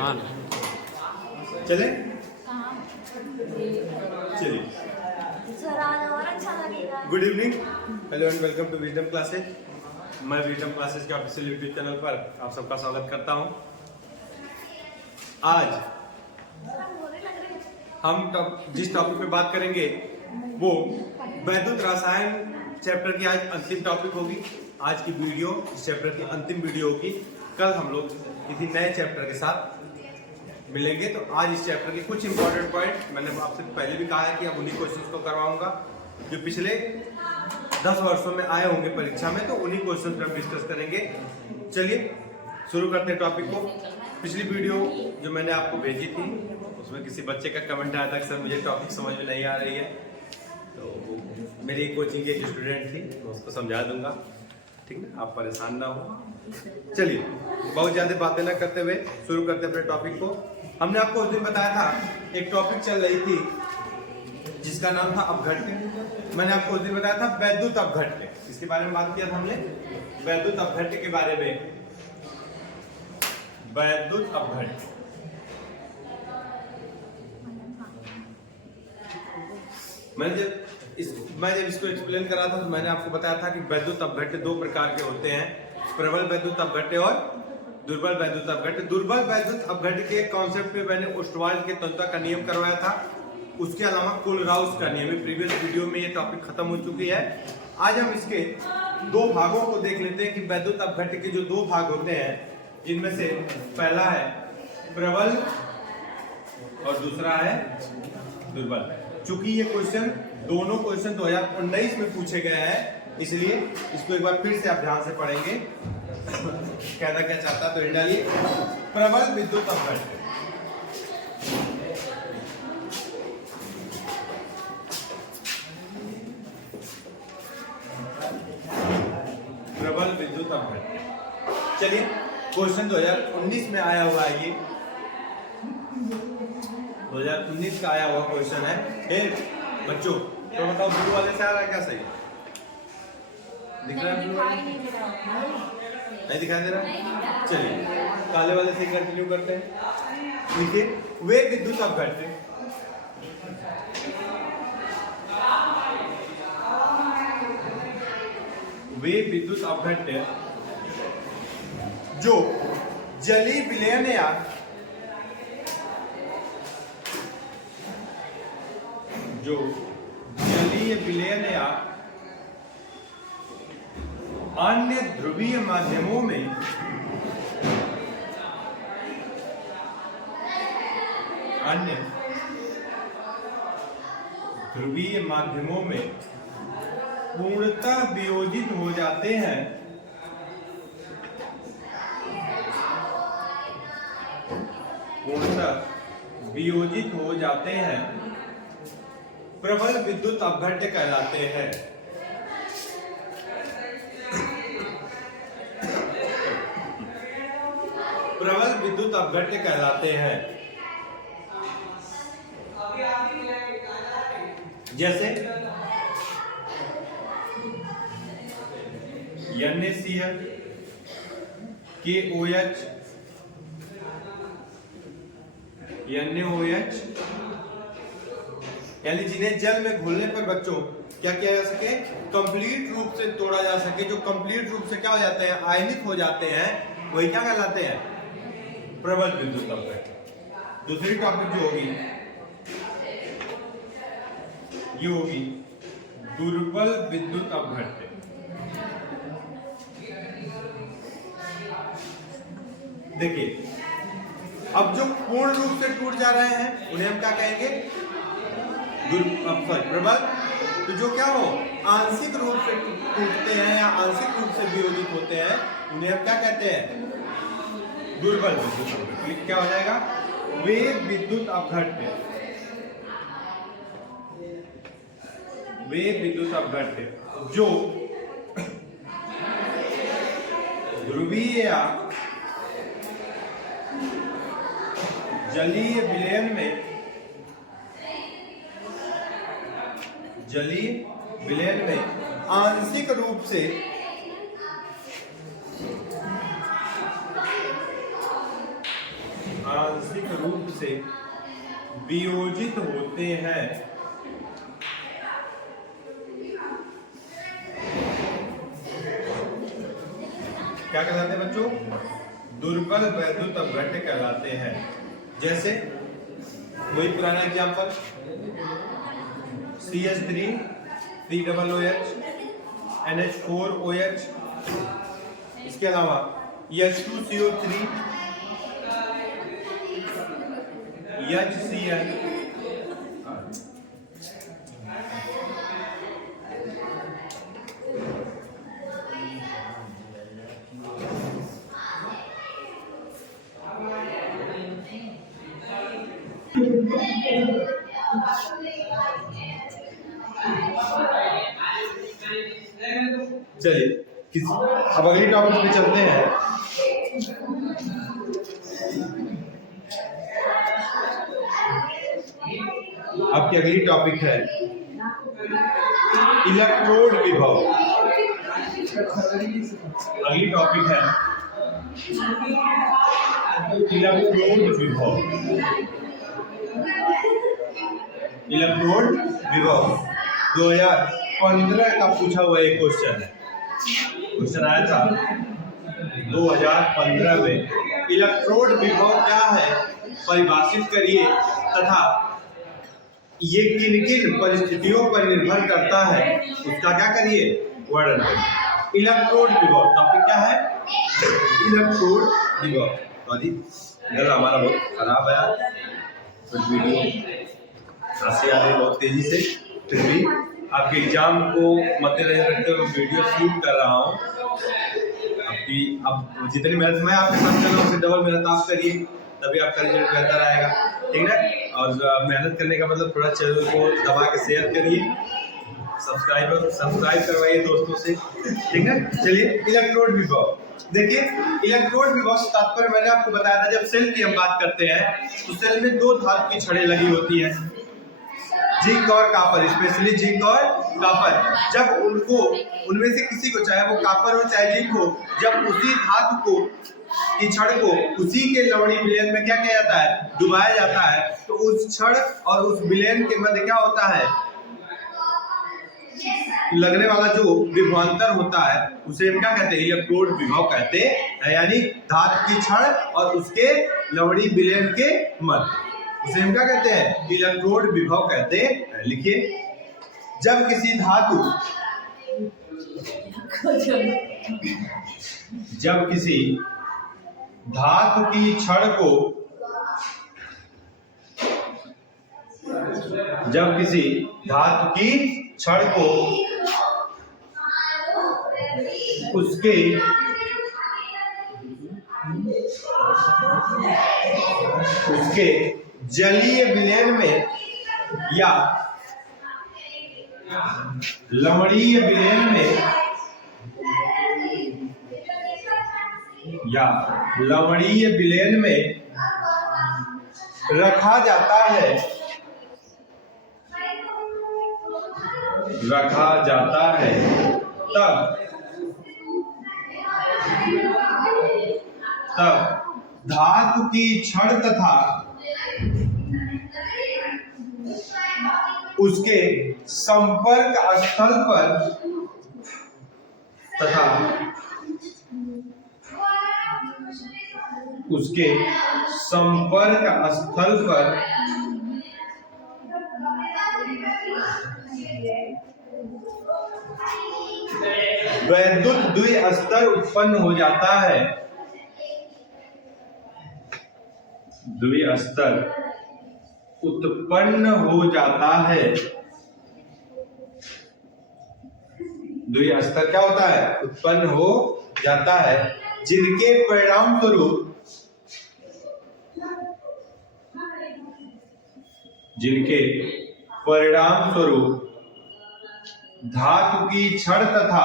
हाँ चले कहाँ? चलिए। सर आज और अच्छा लगेगा। Good evening, hello and welcome to Wisdom Classes. मैं विजडम क्लासेज के ऑफिशियल यूट्यूब चैनल पर आप सबका स्वागत करता हूं। आज हम जिस टॉपिक पे बात करेंगे वो वैद्युत रसायन चैप्टर की आज अंतिम टॉपिक होगी। आज की वीडियो इस चैप्टर की अंतिम वीडियो होगी। कल हम लोग किसी नए चैप्टर के साथ मिलेंगे। तो आज इस चैप्टर के कुछ इंपॉर्टेंट पॉइंट मैंने आपसे पहले भी कहा है कि अब उन्हीं क्वेश्चंस को करवाऊंगा जो पिछले 10 वर्षों में आए होंगे परीक्षा में, तो उन्हीं क्वेश्चंस पर हम डिस्कस करेंगे। चलिए शुरू करते हैं टॉपिक को। पिछली वीडियो जो मैंने आपको भेजी थी उसमें किसी बच्चे का कमेंट आया था कि सर मुझे टॉपिक समझ में नहीं आ रही है, तो मेरी कोचिंग की एक स्टूडेंट थी, मैं उसको समझा दूंगा, ठीक ना, आप परेशान ना हो। चलिए बहुत ज्यादा बातें ना करते हुए शुरू करते हैं अपने टॉपिक को। हमने आपको उस दिन बताया था एक टॉपिक चल रही थी जिसका नाम था अपघट्य। मैंने आपको उस दिन बताया था वैद्युत अपघट्य। इसके बारे में बात किया था हमने, वैद्युत अपघट्य के बारे में। वैद्युत अपघट्य मैं जब इसको एक्सप्लेन करा था तो मैंने आपको बताया था कि वैद्युत अपघट्य दो प्रकार के होते हैं, प्रबल वैद्युत अपघट्य और दुर्बल वैद्युत अपघट्य। दुर्बल वैद्युत अपघट्य के कॉन्सेप्ट पे मैंने ओस्टवाल्ड के तंत्र का नियम करवाया था। उसके अलावा कोलराउस का नियम, प्रीवियस वीडियो में ये टॉपिक खत्म हो चुकी है। आज हम इसके दो भागों को देख लेते हैं कि वैद्युत अपघट्य के जो दो भाग होते हैं, जिनमें से पहला है प्रबल और दूसरा है दुर्बल। चूंकि ये क्वेश्चन दोनों क्वेश्चन 2019 में पूछे गए हैं, इसलिए इसको एक बार फिर से आप ध्यान से पढ़ेंगे। कहना क्या चाहता तो ये डालिए, प्रबल विद्युत अपघट्य। प्रबल विद्युत अपघट्य। चलिए क्वेश्चन 2019 में आया हुआ है, ये 2019 का आया हुआ क्वेश्चन है। बच्चों तो बताओ ब्लू वाले से आ रहा है क्या? सही दिख रहा है? नहीं दिखाई दे रहा? चलिए काले वाले से कंटिन्यू करते हैं। देखिए, वे विद्युत अपघट्य जो जलीय विलयन या अन्य ध्रुवीय माध्यमों में पूर्णतः वियोजित हो जाते हैं, प्रबल विद्युत अपघट्य कहलाते हैं। प्रबल विद्युत अपघट्य कहलाते हैं। जैसे NaCl, KOH, NaOH, यानी जिन्हें जल में घुलने पर बच्चों क्या किया जा सके, कंप्लीट रूप से तोड़ा जा सके। जो कंप्लीट रूप से क्या हो जाते हैं, आयनिक हो जाते हैं, वही क्या कहलाते हैं, प्रबल विद्युत अपघट्य। दूसरी टॉपिक जो होगी ये होगी दुर्बल विद्युत अपघट्य। देखिए, अब जो पूर्ण रूप से टूट जा रहे हैं उन्हें हम क्या कहेंगे, प्रबल। तो जो क्या हो, आंशिक रूप से टूटते हैं या आंशिक रूप से वियोजित होते हैं, उन्हें हम क्या कहते हैं, दुर्बल विद्युत अपघट्य। क्या हो जाएगा, वे विद्युत अपघट्य, जो ध्रुवीय या जलीय विलयन में आंशिक रूप से आंशिक रूप से वियोजित होते हैं। क्या कहलाते हैं बच्चों? दुर्बल वैद्युत अपघट्य कहलाते हैं। जैसे वही पुराना एग्जांपल CH3 3OOH NH4OH, इसके अलावा H2CO3 HCl। चलिए अब अगली टॉपिक पे चलते हैं। आपकी अगली टॉपिक है इलेक्ट्रोड विभव। अगली टॉपिक है इलेक्ट्रोड विभव। इलेक्ट्रोड विभव 2015 का पूछा हुआ एक क्वेश्चन है। क्वेश्चन आया था 2015 में। इलेक्ट्रोड विभव क्या है परिभाषित करिए तथा ये किन किन परिस्थितियों पर निर्भर करता है उसका क्या करिए वर्णन करिए। इलेक्ट्रोड विभव टॉपिक क्या है? इलेक्ट्रोड विभव। सॉरी गला हमारा बहुत खराब है यार, तो वीडियो हंसी आ रही बहुत तेजी से, फिर भी आपके एग्जाम को मद्देनजर रखते हुए वीडियो शूट कर रहा हूँ। अब जितनी मेहनत मैं आपके साथ कर रहा हूँ उससे डबल मेहनत आप करिए, तभी आपका रिजल्ट बेहतर आएगा, ठीक है। और मेहनत करने का मतलब थोड़ा चैनल को दबा के शेयर करिए, सब्सक्राइब करवाइए दोस्तों से, ठीक है। चलिए इलेक्ट्रोड विभव देखिए। इलेक्ट्रोड विभव से तात्पर्य मैंने आपको बताया था, जब सेल की हम बात करते हैं तो सेल में दो धातु की छड़ें लगी होती हैं, जिंक और कॉपर, स्पेशली जिंक और कॉपर। जब उनको उनमें से किसी को, चाहे वो कॉपर हो चाहे जिंक हो, जब उसी धातु को की छड़ को उसी के लवणी विलयन में क्या किया जाता है, डुबाया जाता है, तो उस छड़ और उस विलयन के मध्य क्या होता है, लगने वाला जो विभवांतर होता है उसे हम क्या कहते हैं, इलेक्ट्रोड विभव कहते हैं। यानी धातु की छड़ और उसके लवणी विलयन के मध्य उसे हम क्या कहते हैं, इलेक्ट्रोड विभव कहते हैं। लिखिए, जब किसी धातु की छड़ को उसके जलीय विलयन में या लवणीय विलयन में रखा जाता है, तब धातु की छड़ तथा उसके संपर्क स्थल पर वैद्युत द्विस्तर उत्पन्न हो जाता है। द्विस्तर उत्पन्न हो जाता है। द्विस्तर क्या होता है, उत्पन्न हो जाता है, जिनके परिणाम स्वरूप धातु की छड़ तथा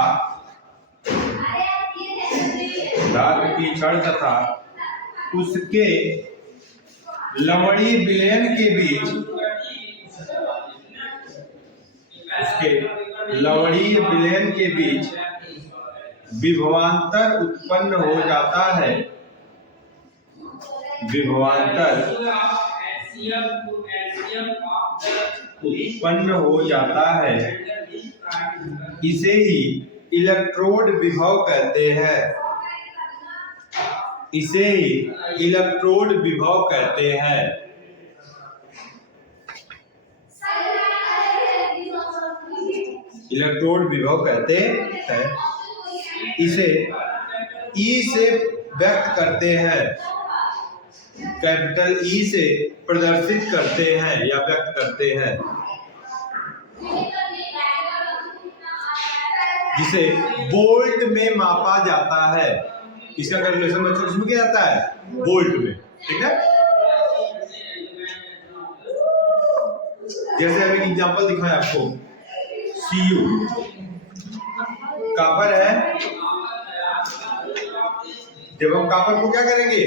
उसके लवणीय विलयन के बीच विभवांतर उत्पन्न हो जाता है। विभवांतर उत्पन्न हो जाता है, इसे ही इलेक्ट्रोड विभव कहते हैं। इसे ही इलेक्ट्रोड विभव कहते हैं। इलेक्ट्रोड विभव कहते हैं। इसे ई से व्यक्त करते हैं, कैपिटल ई से प्रदर्शित करते हैं या व्यक्त करते हैं, जिसे वोल्ट में मापा जाता है। इसका कैलकुलेशन बच्चों किसमें किया जाता है? वोल्ट में। ठीक है, जैसे अभी एग्जांपल दिखाएं आपको, सीयू कॉपर है। जब हम कॉपर को क्या करेंगे,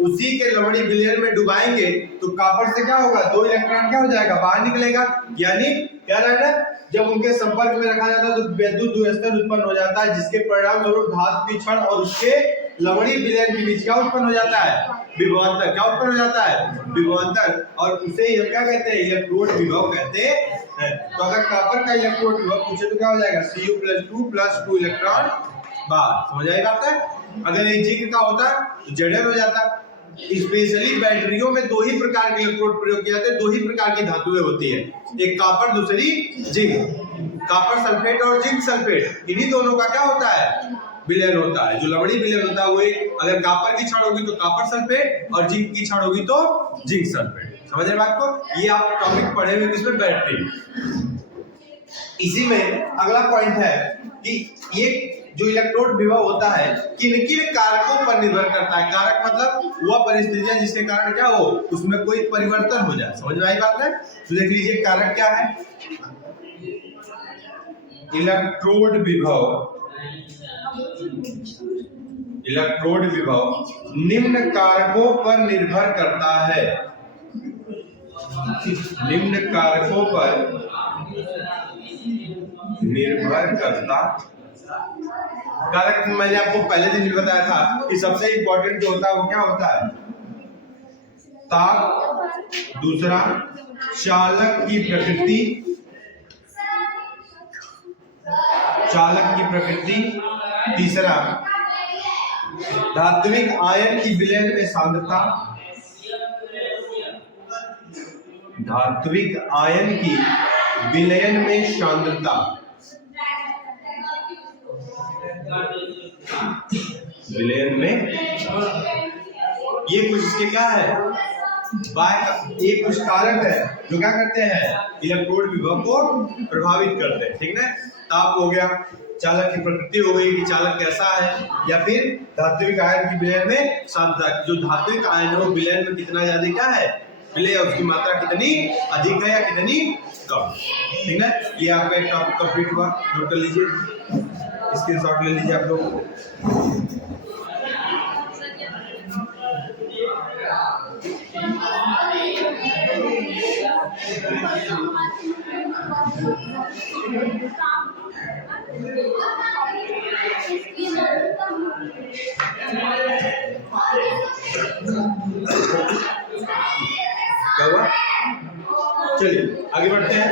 उसी के लवणी विलयन में डुबाएंगे तो कॉपर से क्या होगा, 2 इलेक्ट्रॉन क्या हो जाएगा, बाहर निकलेगा। यानी क्या रहना, जब उनके संपर्क में रखा जाता है तो विद्युत द्विस्तर उत्पन्न हो जाता है, जिसके परिणाम स्वरूप धातु की छड़ और उसके लवणी विलयन के बीच क्या उत्पन्न हो जाता है, विभवांतर। क्या उत्पन्न हो जाता है, विभवांतर। और उसे हम क्या कहते हैं, इलेक्ट्रोड विभव कहते हैं। तो अगर कॉपर का इलेक्ट्रोड विभव पूछे तो क्या हो जाएगा, Cu+2 + 2 इलेक्ट्रॉन बाहर। समझ आएगा आपका? अगर ये जिंक का होता तो जड़न हो जाता। स्पेशली बैटरियों में 2 ही प्रकार के इलेक्ट्रोड प्रयोग किए जाते हैं, 2 ही प्रकार की धातुएं होती है, एक कॉपर दूसरी जिंक। कॉपर सल्फेट और जिंक सल्फेट, इन्हीं दोनों का क्या होता है, विलयन होता है। जो लवणी विलयन होता है वो अगर कॉपर की छड़ होगी तो कॉपर सल्फेट और जिंक की छड़ होगी तो जिंक सल्फेट। समझ रहे बात को? ये आप टॉपिक पढ़े हुए किसमें, बैटरी। इसी में अगला पॉइंट है कि ये जो इलेक्ट्रोड विभव होता है किन किन कारकों पर निर्भर करता है। कारक मतलब वह परिस्थितियां जिसके कारण क्या हो, उसमें कोई परिवर्तन हो जाए। समझ में आई बात है? तो देख लीजिए कारक क्या है। इलेक्ट्रोड विभव निम्न कारकों पर निर्भर करता है। निम्न कारकों पर निर्भर करता। कारक मैंने आपको पहले दिन भी बताया था कि सबसे इंपॉर्टेंट जो होता है वो क्या होता है, ताप। दूसरा चालक की प्रकृति। तीसरा धात्विक आयन की विलयन में सांद्रता। धात्विक आयन की विलयन में सांद्रता। विलयन में ये कुछ इसके क्या है, ये कुछ कारक है जो क्या करते हैं, इलेक्ट्रोड विभव को प्रभावित करते हैं। ठीक है, ताप हो गया, चालक की प्रकृति हो गई कि चालक कैसा है, या फिर धात्विक आयन की विलयन में सांद्रता। जो धात्विक आयन है वो विलयन में कितना ज्यादा क्या है, विलय, उसकी मात्रा कितनी अधिक है या कितनी कम। ठीक है, ये आपका एक टॉपिक कंप्लीट हुआ। नोट कर लीजिए, स्क्रीनशॉट ले लीजिए आप लोग। क्या हुआ? चलिए आगे बढ़ते हैं।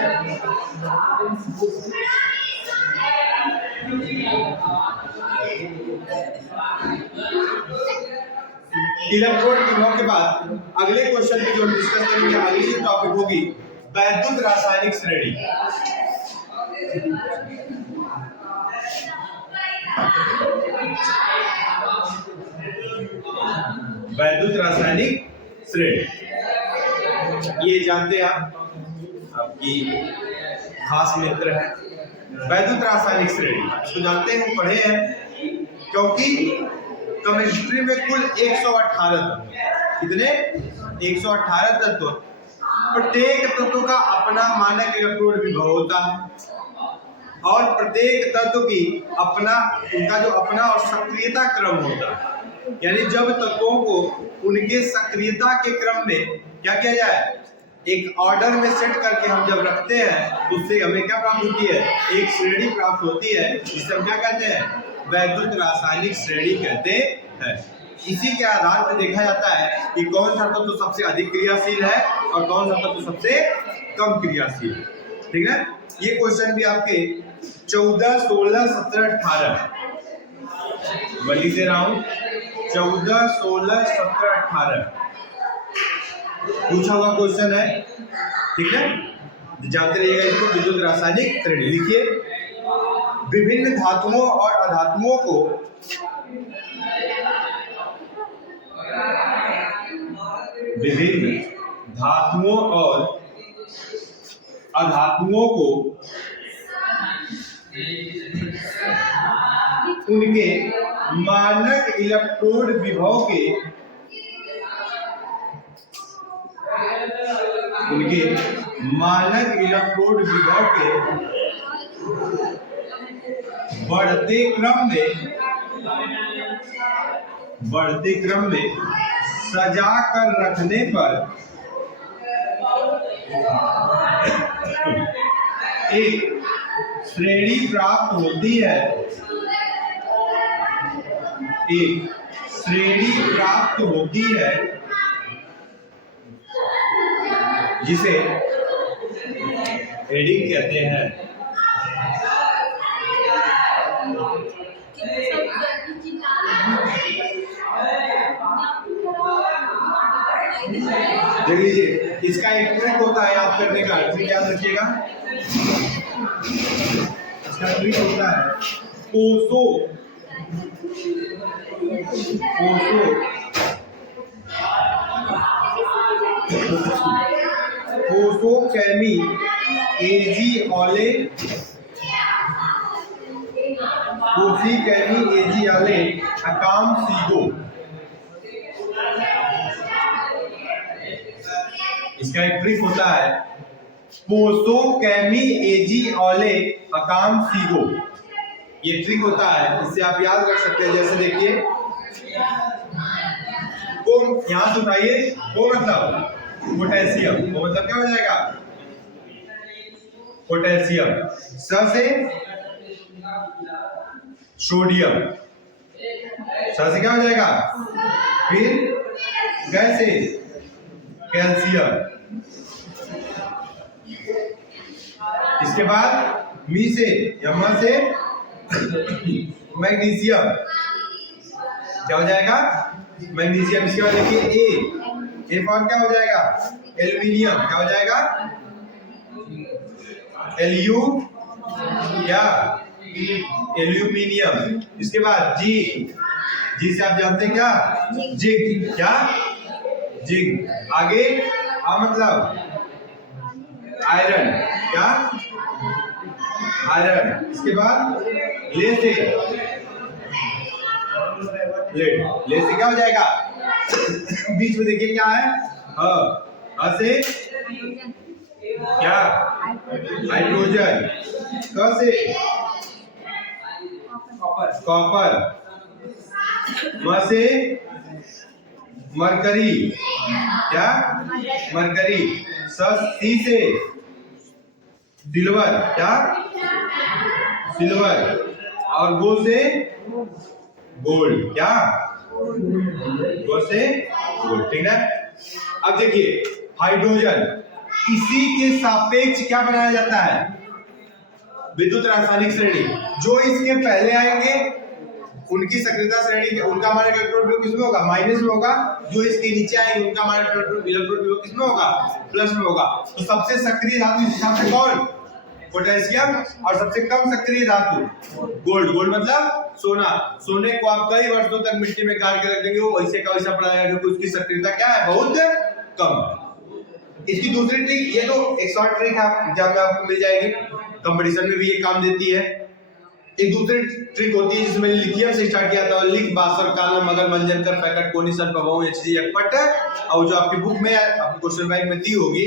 इलेक्ट्रोड विभव के बाद अगले क्वेश्चन की जो डिस्कस करेंगे, अगली जो टॉपिक होगी वैद्युत रासायनिक श्रेणी। वैद्युत रासायनिक श्रेणी, ये जानते हैं आप, आपकी खास मित्र है। वैद्युत रासायनिक श्रेणी इसको जानते हैं, पढ़े हैं, क्योंकि केमिस्ट्री में कुल 118 तत्व, कितने, 118 तत्व। प्रत्येक तत्व का अपना मानक इलेक्ट्रोड विभव होता है और प्रत्येक तत्व की अपना, उनका जो अपना और सक्रियता क्रम होता है। यानी जब तत्वों को उनके सक्रियता के क्रम में क्या किया जाए, एक ऑर्डर में सेट करके हम जब रखते हैं तो उससे हमें क्या प्राप्त होती है, एक श्रेणी प्राप्त होती है, जिसे हम क्या कहते हैं, वैद्युत रासायनिक श्रेणी कहते हैं। इसी के आधार पर देखा जाता है कि कौन सा तत्व सबसे अधिक क्रियाशील है और कौन सा तत्व सबसे कम क्रियाशील है। ठीक है, ये क्वेश्चन भी आपके 14, 16, 17, 18 बली दे रहा हूं। 14, 16, 17, 18 पूछा हुआ क्वेश्चन है। ठीक है, जानते रहिएगा इसको। विद्युत रासायनिक श्रेणी लिखिए। विभिन्न धातुओं और अधातुओं को उनके मानक इलेक्ट्रोड विभव के बढ़ते क्रम में सजा कर रखने पर एक श्रेणी प्राप्त होती है। जिसे हेडिंग कहते हैं। देख लीजिए, इसका एक ट्रिक होता है याद करने का, ट्रिक याद रखिएगा। इसका ट्रिक होता है पोसो कैमी एजी आले अकाम सीगो। इसका एक ट्रिक होता है पोसो कैमी एजी ओले अकाम सीगो। ये ट्रिक होता है, इससे आप याद रख सकते हैं। जैसे देखिए, को यहां से उठाइए, वो मतलब पोटेशियम, वो मतलब क्या हो जाएगा पोटेशियम। स से सोडियम, स से क्या हो जाएगा, फिर ग से कैल्शियम, इसके बाद मी से यमा से मैग्नीशियम, क्या हो जाएगा मैग्नीशियम। इसके बाद देखिए ए फॉर क्या हो जाएगा एल्यूमिनियम, क्या हो जाएगा एलयू या एल्यूमिनियम। इसके बाद जी से आप जानते हैं क्या जिंक, क्या जिंक। आगे आ मतलब आयरन, क्या आयरन। इसके बाद ले से क्या हो जाएगा बीच में देखिए क्या है ह से क्या हाइड्रोजन, क से कॉपर, म से मरकरी, क्या मरकरी। सी से सिल्वर, क्या सिल्वर। और गो से गोल्ड, क्या गो से गोल्ड। ठीक है, अब देखिए हाइड्रोजन, इसी के सापेक्ष क्या बनाया जाता है विद्युत रासायनिक श्रेणी। जो इसके पहले आएंगे उनकी सक्रियता श्रेणी, उनका मान इलेक्ट्रॉन विभव किसमें होगा माइनस में होगा। जो इसके नीचे आएंगे उनका मान इलेक्ट्रॉन विभव किसमें होगा प्लस में होगा। तो सबसे सक्रिय धातु इस हिसाब से कौन पोटेशियम, और सबसे कम सक्रिय धातु गोल्ड। गोल्ड मतलब सोना। सोने को आप कई वर्षों तक मिट्टी में गाड़ के रख देंगे, वो वैसे का वैसा पड़ा रहेगा क्योंकि उसकी सक्रियता क्या है बहुत कम। इसकी दूसरी ट्रिक, ये तो एक शॉर्ट ट्रिक है, एग्जाम में आपको मिल जाएगी, कंपटीशन में भी ये काम देती है। एक दूसरी ट्रिक होती है जिसमें लिथियम से स्टार्ट किया था, लिख बासर काला मगर मंजन कर पैकेट कोनी सन पवाऊ एचजी एकपट। और जो आपकी बुक में आपकी क्वेश्चन बैंक में दी होगी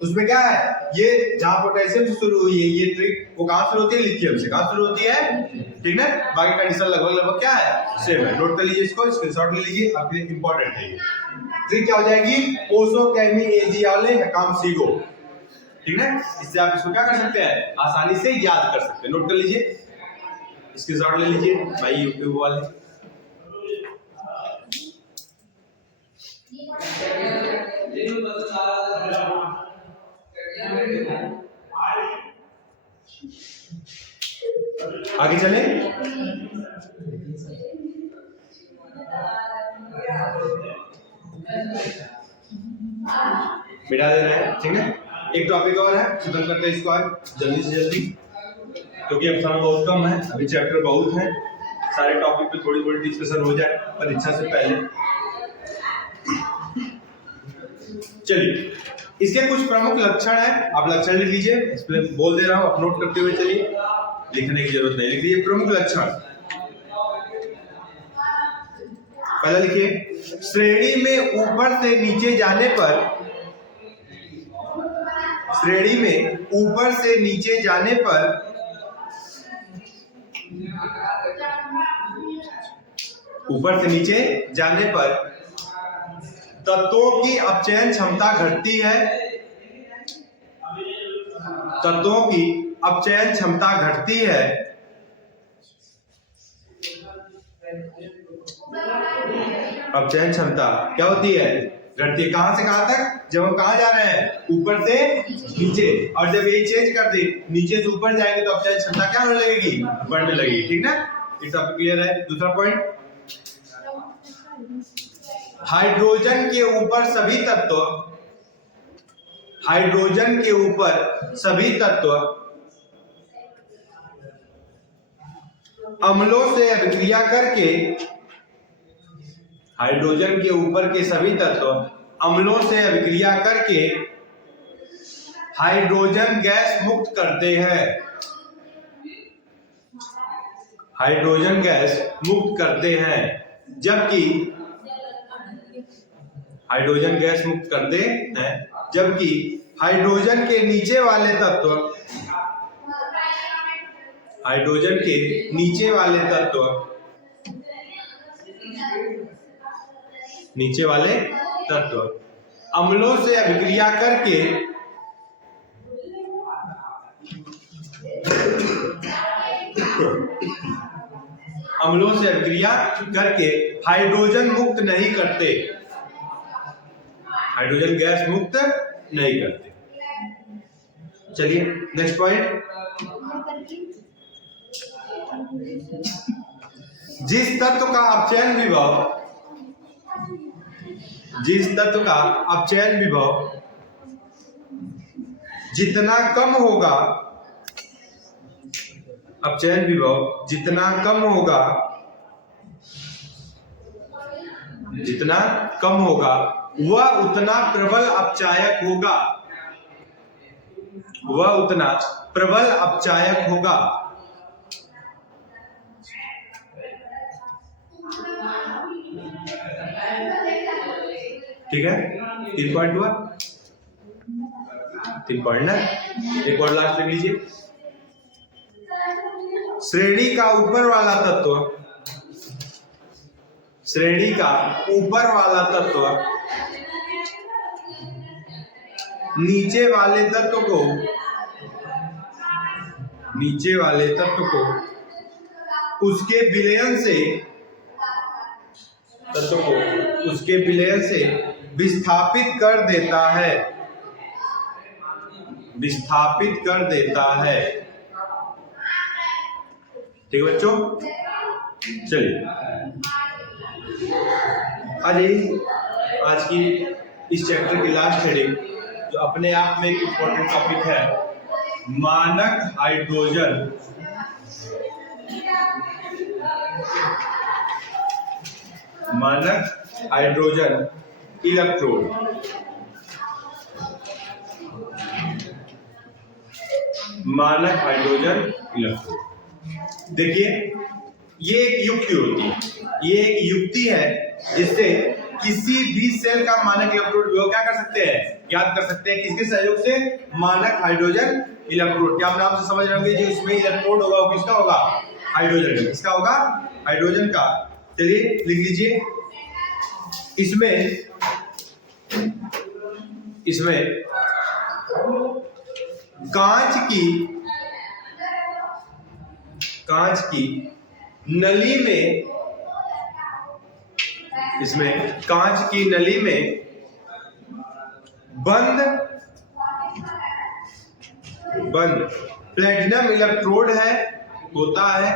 उसमें क्या है, ये जहां पोटेशियम से शुरू हुई है ये ट्रिक, वो कहां शुरू होती है लिथियम से। कहां शुरू होती है, ठीक है। बाकी कंडीशन लगभग क्या है सेम है। नोट कर लीजिए इसको, स्क्रीनशॉट ले लीजिए, आपके लिए इंपॉर्टेंट है ये ट्रिक। क्या हो जाएगी पोसो कैमी एजी आले हकाम सीगो, ठीक है। इससे आप इसको क्या कर सकते हैं आसानी से याद कर सकते हैं। नोट कर लीजिए, स्क्रीनशॉट ले लीजिए भाई यूट्यूब वाले। आगे चले। मिटा देना है, ठीक है। एक टॉपिक और है, खत्म करते हैं इसको आज जल्दी से जल्दी, क्योंकि अब समय बहुत कम है, अभी चैप्टर बहुत है। सारे टॉपिक पे थोड़ी थोड़ी डिस्कशन हो जाए परीक्षा से पहले। चलिए, इसके कुछ प्रमुख लक्षण है, आप लक्षण लिख लीजिए, एक्सप्लेन बोल दे रहा हूं, आप नोट करते हुए चलिए, लिखने की जरूरत नहीं, लिख लीजिए प्रमुख लक्षण। पहला लिखिए, श्रेणी में ऊपर से नीचे जाने पर, श्रेणी में ऊपर से नीचे जाने पर ऊपर से नीचे जाने पर तत्वों की अपचयन क्षमता घटती है, तत्वों की अपचयन क्षमता घटती है। अपचयन क्षमता क्या होती है? घटती है। कहां से कहां तक? जब हम कहां जा रहे हैं? ऊपर से नीचे, और जब ये चेंज कर दे नीचे से ऊपर जाएंगे तो अपचयन क्षमता क्या होने लगेगी? बढ़ने लगेगी, ठीक ना। ये टॉपिक क्लियर है। दूसरा पॉइंट, हाइड्रोजन के ऊपर सभी तत्व, हाइड्रोजन के ऊपर सभी तत्व अम्लों से अभिक्रिया करके, हाइड्रोजन के ऊपर के सभी तत्व अम्लों से अभिक्रिया करके हाइड्रोजन गैस मुक्त करते हैं, हाइड्रोजन गैस मुक्त करते हैं। जबकि हाइड्रोजन गैस मुक्त करते हैं, जबकि हाइड्रोजन के नीचे वाले तत्व, हाइड्रोजन के नीचे वाले तत्व, नीचे वाले तत्व अम्लों से अभिक्रिया करके अम्लों से अभिक्रिया करके हाइड्रोजन मुक्त नहीं करते, हाइड्रोजन गैस मुक्त नहीं करते। चलिए नेक्स्ट पॉइंट, जिस तत्व का अपचयन विभव, जिस तत्व का अपचयन विभव जितना कम होगा, अपचयन विभव जितना कम होगा, जितना कम होगा वह उतना प्रबल अपचायक होगा, वह उतना प्रबल अपचायक होगा। ठीक है, 3 पॉइंट हुआ, 3 पॉइंट ना। एक और लास्ट लिख लीजिए, श्रेणी का ऊपर वाला तत्व, श्रेणी का ऊपर वाला तत्व नीचे वाले तत्व को, नीचे वाले तत्व को उसके विलयन से, तत्व को उसके विलयन से विस्थापित कर देता है, विस्थापित कर देता है। ठीक है बच्चों, चलिए आज की इस चैप्टर की लास्ट हेडिंग, जो अपने आप में एक इंपॉर्टेंट टॉपिक है, मानक हाइड्रोजन, मानक हाइड्रोजन इलेक्ट्रोड। मानक हाइड्रोजन इलेक्ट्रोड, देखिए ये एक युक्ति होती है, ये एक युक्ति है जिससे किसी भी सेल का मानक इलेक्ट्रोड विभव क्या कर सकते हैं, ज्ञात कर सकते हैं। किसके सहयोग से? मानक हाइड्रोजन इलेक्ट्रोड। क्या आप नाम से समझ रहे होंगे, जो इसमें इलेक्ट्रोड होगा वो किसका होगा? हाइड्रोजन का। किसका होगा? हाइड्रोजन का। चलिए लिख लीजिए, इसमें कांच की नली में, इसमें कांच की नली में बंद बंद प्लेटिनम इलेक्ट्रोड है, होता है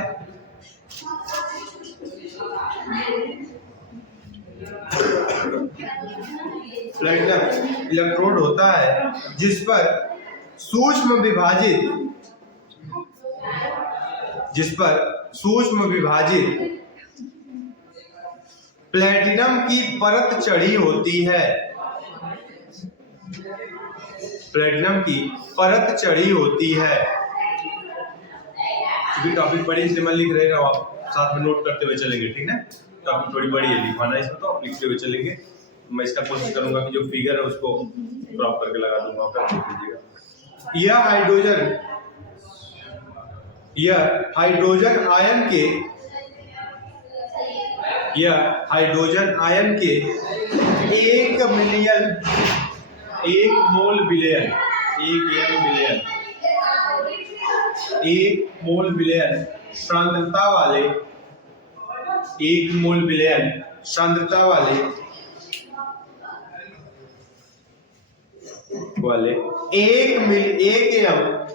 प्लेटिनम इलेक्ट्रोड होता है जिस पर सूक्ष्म विभाजित प्लेटिनम की परत चढ़ी होती है। प्लेटिनम की परत चढ़ी होती है। क्योंकि टॉपिक बड़ी इसलिए मैं लिख रहेगा, आप साथ में नोट करते हुए चलेंगे, ठीक है। टॉपिक थोड़ी बड़ी है, लिखवाना इसमें तो आप लिखते हुए चलेंगे। मैं इसका कोशिश करूंगा कि जो फिगर है उसको क्रॉप करके लगा दूंगा, आप देख लीजिएगा। यह हाइड्रोजन आयन के 1 मोल बिलियन सांद्रता वाले 1 मोल बिलियन सांद्रता वाले 1 एम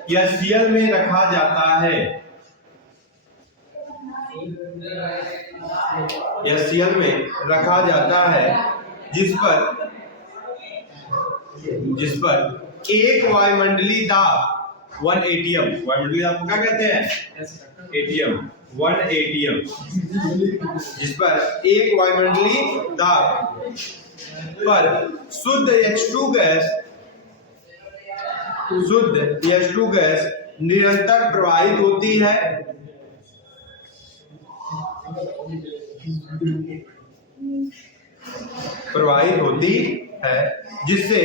या Cl में रखा जाता है। जिस पर एक वायुमंडलीय दाब 1 एटीएम, वायुमंडलीय दाब को क्या कहते हैं? ATM, 1 ATM. जिस पर एक वायुमंडलीय दाब पर शुद्ध H2 गैस निरंतर प्रवाहित होती है। जिससे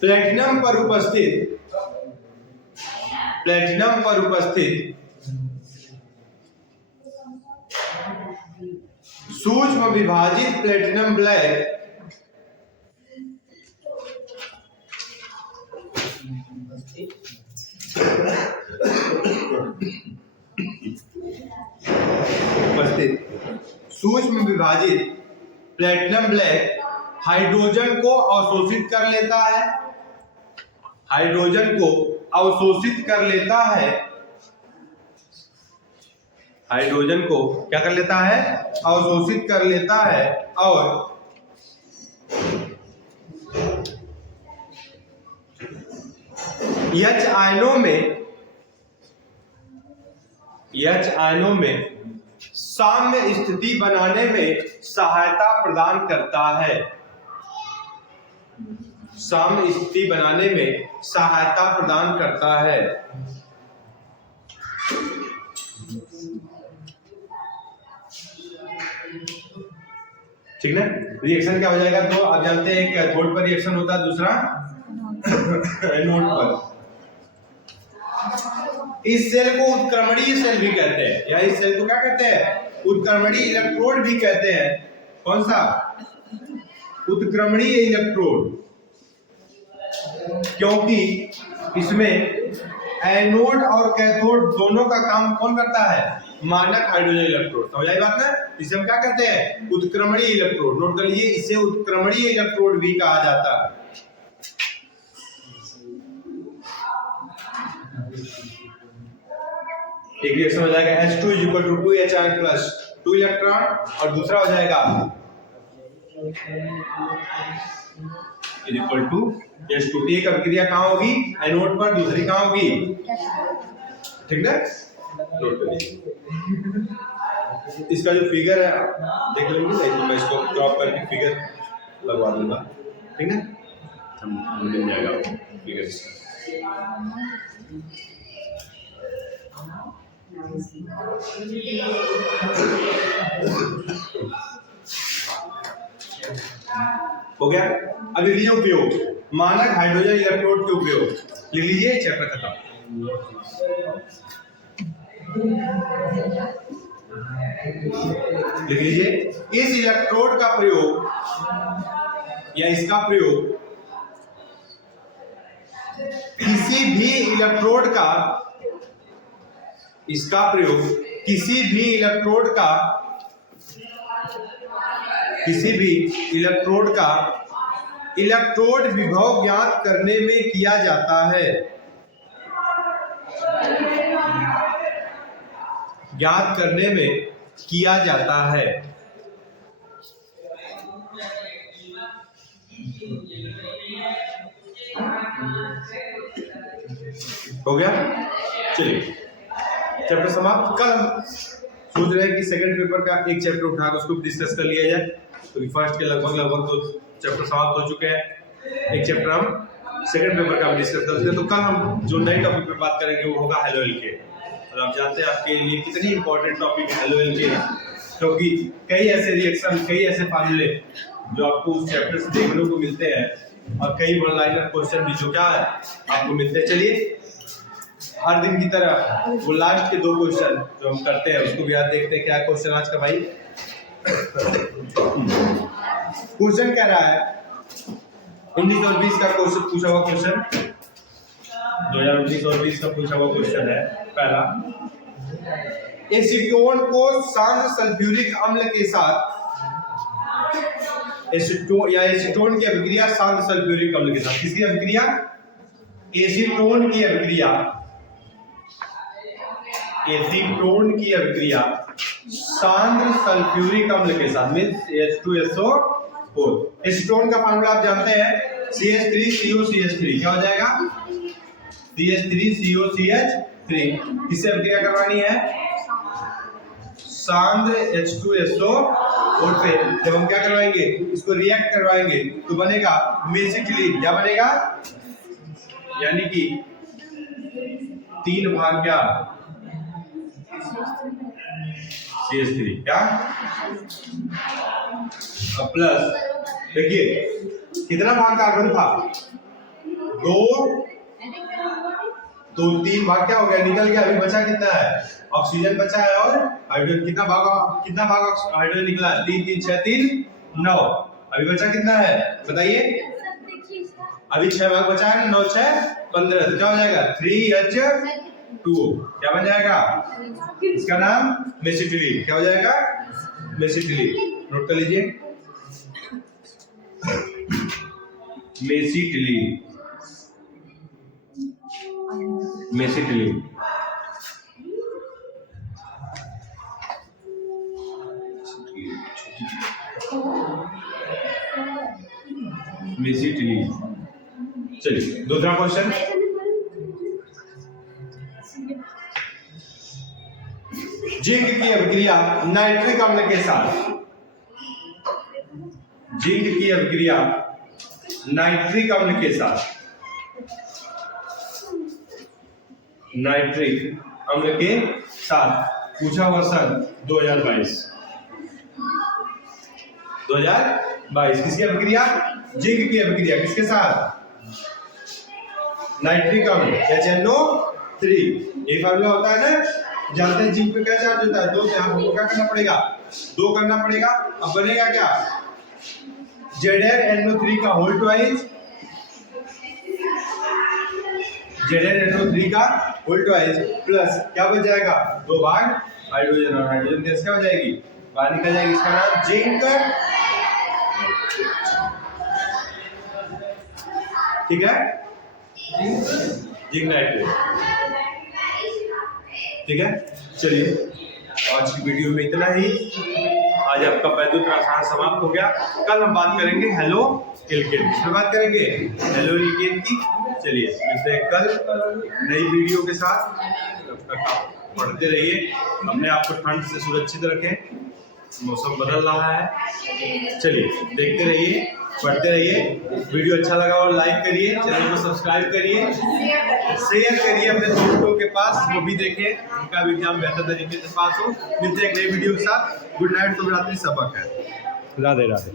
प्लेटिनम पर उपस्थित सूक्ष्म विभाजित प्लेटिनम ब्लैक हाइड्रोजन को अवशोषित कर लेता है। हाइड्रोजन को क्या कर लेता है? अवशोषित कर लेता है और H आयनों में साम्य स्थिति बनाने में सहायता प्रदान करता है। ठीक है। रिएक्शन क्या हो जाएगा? तो आप जानते हैं कैथोड पर रिएक्शन होता है, दूसरा एनोड पर। इस सेल को उत्क्रमणीय सेल भी कहते हैं, या इस सेल को क्या कहते हैं? उत्क्रमणीय इलेक्ट्रोड भी कहते हैं। कौन सा? उत्क्रमणीय इलेक्ट्रोड। क्योंकि इसमें एनोड और कैथोड दोनों का काम कौन करता है? मानक हाइड्रोजन इलेक्ट्रोड। समझ आई बात ना? इसे हम क्या कहते हैं? उत्क्रमणीय इलेक्ट्रोड। नोट कर लीजिए, इसे उत्क्रमणीय इलेक्ट्रोड भी कहा जाता है। एक रिएक्शन हो जाएगा H2 = 2H ion plus 2 electron, और दूसरा हो जाएगा H2। एक अभिक्रिया कहाँ होगी? एनोड पर, दूसरी कहाँ होगी? ठीक है, नोट करिए। इसका जो फिगर है देख लेंगे, तो मैं इसको क्रॉप करके फिगर लगवा दूंगा, ठीक है, मिल जाएगा फिगर इसका। हो गया। अब लिख लीजिए उपयोग, मानक हाइड्रोजन इलेक्ट्रोड के उपयोग लिख लीजिए, चैप्टर खत्म। लिख लीजिए, इस इलेक्ट्रोड का प्रयोग या इसका प्रयोग किसी भी इलेक्ट्रोड का, इसका प्रयोग किसी भी इलेक्ट्रोड का इलेक्ट्रोड विभव ज्ञात करने में किया जाता है। ज्ञात करने में किया जाता है। हो गया? चलिए चैप्टर समाप्त। कल हम सोच रहे हैं कि सेकंड पेपर का एक चैप्टर उठाकर उसको डिस्कस कर लिया जाए, तो फर्स्ट के लगभग तो चैप्टर समाप्त हो चुके हैं। एक चैप्टर हम सेकंड पेपर का भी डिस्कस कर लेते हैं। तो कल हम जो नए टॉपिक पर बात करेंगे वो होगा हेलो एलके। और आप जानते हैं आपके लिए कितनी इंपॉर्टेंट टॉपिक है हेलो एलके, क्योंकि कई ऐसे रिएक्शन, कई ऐसे फार्मूले जो आपको उस चैप्टर से देखने को मिलते हैं और कई वन लाइनर क्वेश्चन भी जो क्या है आपको मिलते हैं। चलिए हर दिन की तरह वो लास्ट के 2 क्वेश्चन जो हम करते हैं उसको भी याद देखते हैं। क्या क्वेश्चन आज का भाई? क्वेश्चन कह रहा है 19 और 20 का क्वेश्चन पूछा हुआ क्वेश्चन, 2019 और 20 का पूछा हुआ क्वेश्चन है। पहला, एसीटोन को शांत सल्फ्यूरिक अम्ल के साथ एसीटोन की अभिक्रिया शांत सल्फ्यूरिक अम्ल के साथ, किसकी अभिक्रिया? एसीटोन की अभिक्रिया, एसीटोन की अभिक्रिया शांत सल्फ्यूरिक अम्ल के साथ मींस H2SO4। एसीटोन का फार्मूला आप जानते हैं CH3COCH3। क्या हो जाएगा? CH3COCH3। किससे अभिक्रिया करवानी है? शांत H2SO4 पे जब हम क्या करवाएंगे, इसको रिएक्ट करवाएंगे तो बनेगा मेसिटिलीन। क्या बनेगा? यानी कि 3 भाग क्या CH3 क्या प्लस, देखिए कितना भाग कार्बन था? 2, तो 3 भाग क्या हो गया, निकल गया। अभी बचा कितना है? ऑक्सीजन बचा है और हाइड्रोजन। कितना भाग हाइड्रोजन निकला? 3 3 6 3 9। अभी बचा कितना है बताइए? अभी 6 भाग बचा है, 9 6 15। तो क्या हो जाएगा? 3H2। क्या बन जाएगा? इसका नाम मेसिटिलीन। क्या हो जाएगा? मेसिटिलीन। नोट कर लीजिए, मेसिटिलीन, मेसिटिलीन। मेसिटिलीन। चलिए दूसरा क्वेश्चन, जिंक की अभिक्रिया नाइट्रिक अम्ल के साथ, जिंक की अभिक्रिया नाइट्रिक अम्ल के साथ, नाइट्रिक अम्ल के साथ पूछा हुआ सन 2022। किसकी अभिक्रिया? जिंक की अभिक्रिया किसके साथ? नाइट्रिक अम्ल HNO3। ये फार्मूला होता है ना, जानते हैं जिंक पे क्या चार्ज होता है? 2 से। हमको क्या करना पड़ेगा? 2 करना पड़ेगा। अब बनेगा क्या? ZnNO3 का होल ट्वाइस, ZnNO3 का होल ट्वाइस प्लस क्या बच जाएगा? 2 भाग हाइड्रोजन, और हाइड्रोजन गैस क्या हो जाएगी? बाहर निकल जाएगी। इसका नाम जिंक, ठीक है, जिंक नाइट्रेट। ठीक है, चलिए आज की वीडियो में इतना ही। आज आपका वैद्युत रसायन समाप्त हो गया। कल हम बात करेंगे हेलो एल्केन। किसमें बात करेंगे? हेलो एल्केन की। चलिए मिलते हैं कल नई वीडियो के साथ। तब तक आप पढ़ते रहिए, अपने आप को ठंड से सुरक्षित रखें, मौसम बदल रहा है। चलिए देखते रहिए, पढ़ते रहिए। वीडियो अच्छा लगा और लाइक करिए, चैनल को सब्सक्राइब करिए, शेयर करिए अपने दोस्तों के पास, वो भी देखें, उनका भी एग्जाम बेहतर तरीके से पास हो। मिलते हैं एक नई वीडियो के साथ। गुड नाइट, शुभ रात्रि, सबक है। राधे राधे।